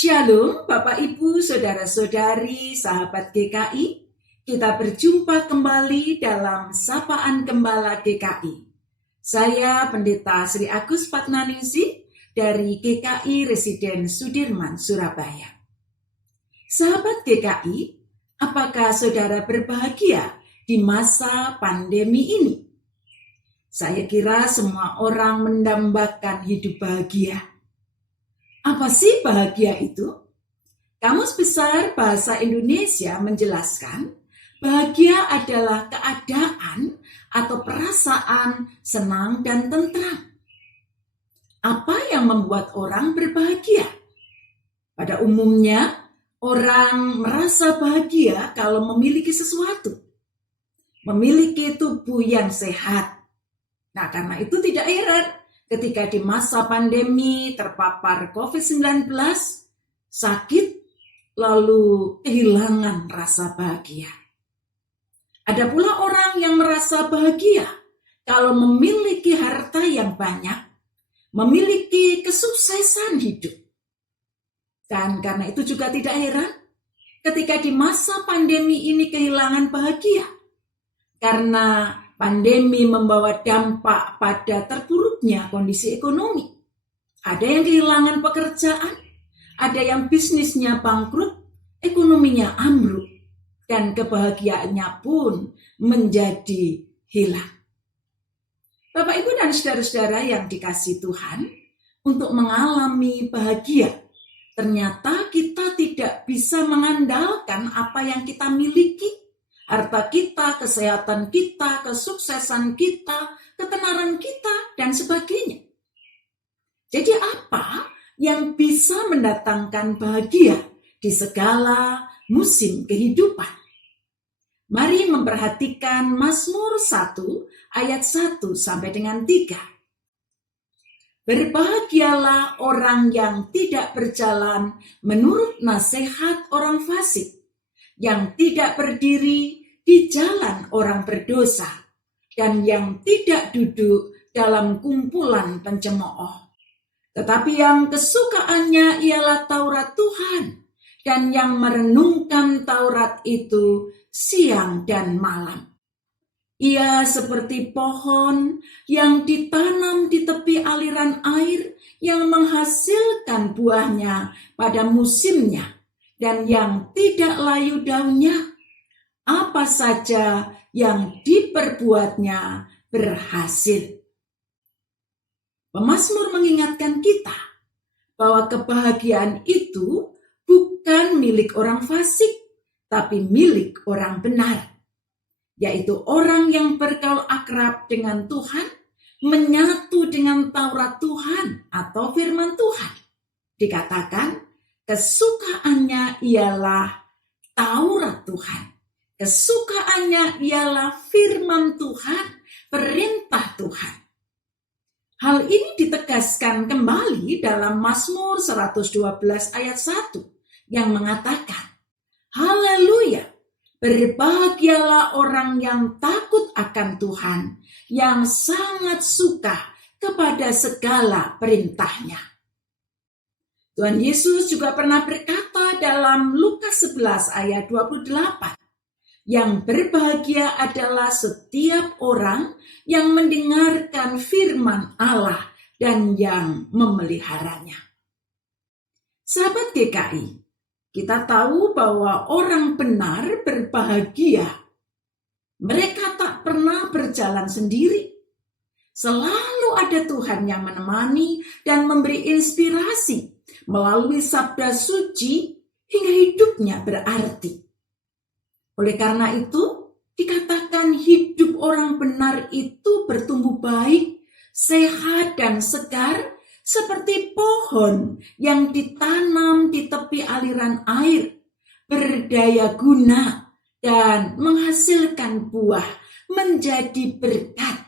Shalom Bapak Ibu, Saudara-saudari, sahabat GKI. Kita berjumpa kembali dalam Sapaan Gembala GKI. Saya Pendeta Sri Agus Patnaningsih dari GKI Residen Sudirman, Surabaya. Sahabat GKI, apakah saudara berbahagia di masa pandemi ini? Saya kira semua orang mendambakan hidup bahagia. Apa sih bahagia itu? Kamus Besar Bahasa Indonesia menjelaskan, bahagia adalah keadaan atau perasaan senang dan tentram. Apa yang membuat orang berbahagia? Pada umumnya, orang merasa bahagia kalau memiliki sesuatu. Memiliki tubuh yang sehat. Nah, karena itu tidak heran ketika di masa pandemi terpapar COVID-19, sakit, lalu kehilangan rasa bahagia. Ada pula orang yang merasa bahagia kalau memiliki harta yang banyak, memiliki kesuksesan hidup. Dan karena itu juga tidak heran ketika di masa pandemi ini kehilangan bahagia. Karena pandemi membawa dampak pada terpuruknya kondisi ekonomi. Ada yang kehilangan pekerjaan, ada yang bisnisnya bangkrut, ekonominya ambruk, dan kebahagiaannya pun menjadi hilang. Bapak, Ibu, dan saudara-saudara yang dikasihi Tuhan, untuk mengalami bahagia, ternyata kita tidak bisa mengandalkan apa yang kita miliki, harta kita, kesehatan kita, kesuksesan kita, ketenaran kita, dan sebagainya. Jadi apa yang bisa mendatangkan bahagia di segala musim kehidupan? Mari memperhatikan Mazmur 1 ayat 1 sampai dengan 3. Berbahagialah orang yang tidak berjalan menurut nasihat orang fasik, yang tidak berdiri di jalan orang berdosa, dan yang tidak duduk dalam kumpulan pencemooh. Tetapi yang kesukaannya ialah Taurat Tuhan, dan yang merenungkan Taurat itu siang dan malam. Ia seperti pohon yang ditanam di tepi aliran air, yang menghasilkan buahnya pada musimnya, dan yang tidak layu daunnya. Apa saja yang diperbuatnya berhasil. Pemazmur mengingatkan kita bahwa kebahagiaan itu bukan milik orang fasik, tapi milik orang benar, yaitu orang yang bergaul akrab dengan Tuhan, menyatu dengan Taurat Tuhan atau firman Tuhan. Dikatakan, kesukaannya ialah Taurat Tuhan. Kesukaannya ialah firman Tuhan, perintah Tuhan. Hal ini ditegaskan kembali dalam Mazmur 112 ayat 1 yang mengatakan, Haleluya, berbahagialah orang yang takut akan Tuhan, yang sangat suka kepada segala perintahnya. Tuhan Yesus juga pernah berkata dalam Lukas 11 ayat 28, yang berbahagia adalah setiap orang yang mendengarkan firman Allah dan yang memeliharanya. Sahabat GKI, kita tahu bahwa orang benar berbahagia. Mereka tak pernah berjalan sendiri. Selalu ada Tuhan yang menemani dan memberi inspirasi melalui sabda suci hingga hidupnya berarti. Oleh karena itu, dikatakan hidup orang benar itu bertumbuh baik, sehat dan segar, seperti pohon yang ditanam di tepi aliran air, berdaya guna dan menghasilkan buah, menjadi berkat.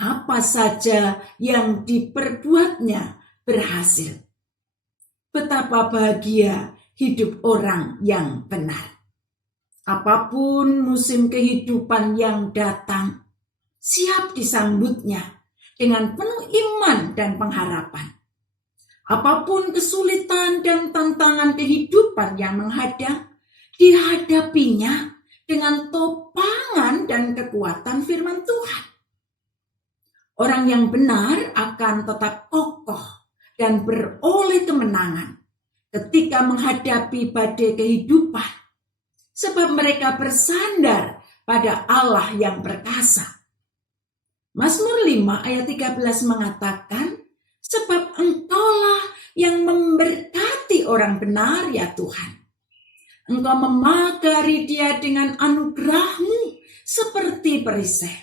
Apa saja yang diperbuatnya berhasil. Betapa bahagia hidup orang yang benar. Apapun musim kehidupan yang datang, siap disambutnya dengan penuh iman dan pengharapan. Apapun kesulitan dan tantangan kehidupan yang menghadang, dihadapinya dengan topangan dan kekuatan firman Tuhan. Orang yang benar akan tetap kokoh dan beroleh kemenangan ketika menghadapi badai kehidupan, sebab mereka bersandar pada Allah yang perkasa. Mazmur 5 ayat 13 mengatakan, sebab Engkaulah yang memberkati orang benar ya Tuhan. Engkau memagari dia dengan anugerah-Mu seperti perisai.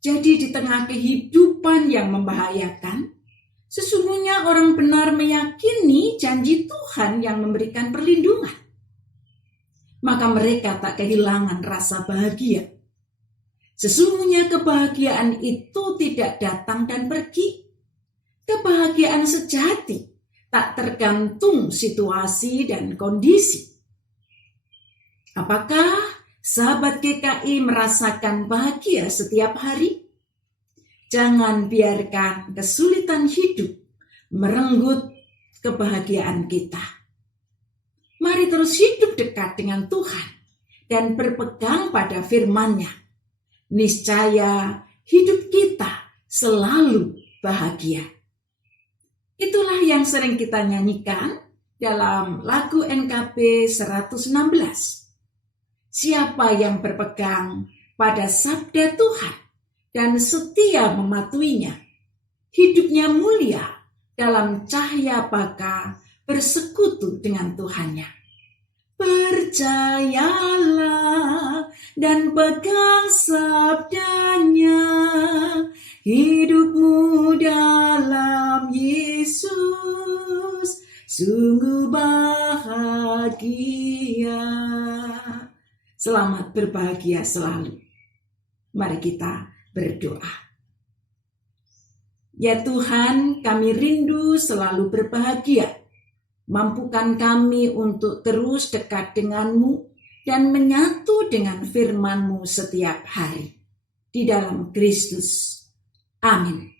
Jadi di tengah kehidupan yang membahayakan, sesungguhnya orang benar meyakini janji Tuhan yang memberikan perlindungan. Maka mereka tak kehilangan rasa bahagia. Sesungguhnya kebahagiaan itu tidak datang dan pergi. Kebahagiaan sejati tak tergantung situasi dan kondisi. Apakah sahabat GKI merasakan bahagia setiap hari? Jangan biarkan kesulitan hidup merenggut kebahagiaan kita. Mari terus hidup dekat dengan Tuhan dan berpegang pada firman-Nya. Niscaya hidup kita selalu bahagia. Itulah yang sering kita nyanyikan dalam lagu NKB 116. Siapa yang berpegang pada sabda Tuhan dan setia mematuhinya, hidupnya mulia dalam cahaya baka bersekutu dengan Tuhannya. Percayalah dan pegang sabdanya, hidupmu dalam Yesus sungguh bahagia. Selamat berbahagia selalu. Mari kita berdoa. Ya Tuhan, kami rindu selalu berbahagia. Mampukan kami untuk terus dekat denganmu dan menyatu dengan firman-Mu setiap hari. Di dalam Kristus. Amin.